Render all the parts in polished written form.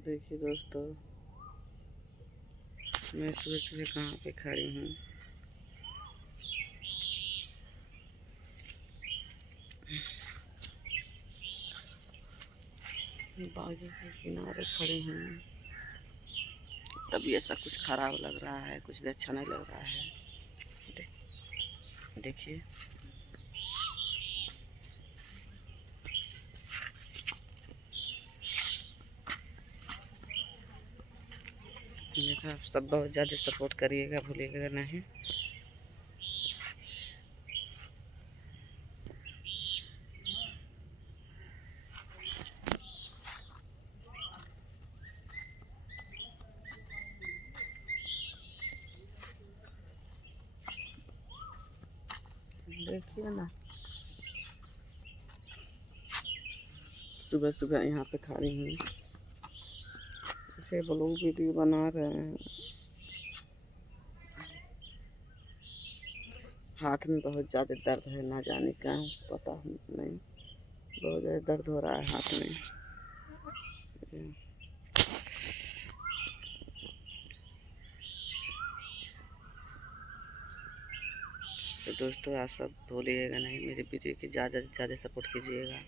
देखिए दोस्तों, मैं सुबह सुबह कहाँ पे खड़ी हूँ। बागी के किनारे खड़ी हूँ, तभी ऐसा कुछ खराब लग रहा है, कुछ भी अच्छा नहीं लग रहा है। देखिए देखा, आप सब बहुत ज़्यादा सपोर्ट करिएगा, भूलिएगा नहीं। देखिए ना, सुबह सुबह यहाँ पे खड़ी हूँ, इसे ब्लॉग वीडियो बना रहे हैं। हाथ में बहुत ज़्यादा दर्द है, ना जाने क्या पता नहीं, बहुत ज़्यादा दर्द हो रहा है हाथ में। तो दोस्तों, आप सब भूलिएगा नहीं, मेरे वीडियो की ज़्यादा से ज़्यादा सपोर्ट कीजिएगा।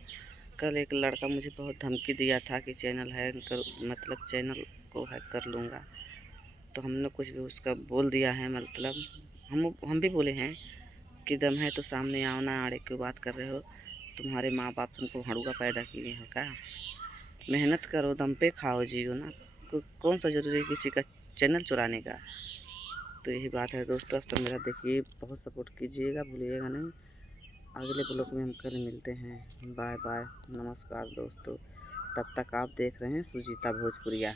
कल एक लड़का मुझे बहुत धमकी दिया था कि चैनल हैक कर, मतलब चैनल को हैक कर लूँगा। तो हमने कुछ भी उसका बोल दिया है, मतलब हम भी बोले हैं कि दम है तो सामने आओ ना, आड़े क्यों बात कर रहे हो, तुम्हारे माँ बाप तुमको हड़ुआ पैदा किए हैं क्या? मेहनत करो, दम पे खाओ, जियो ना। कौन सा ज़रूरी है किसी का चैनल चुराने का। तो यही बात है दोस्तों, अब तो मेरा देखिए बहुत सपोर्ट कीजिएगा, भूलिएगा नहीं। अगले ब्लॉग में हम कल मिलते हैं। बाय बाय, नमस्कार दोस्तों। तब तक आप देख रहे हैं सुजीता भोजपुरिया।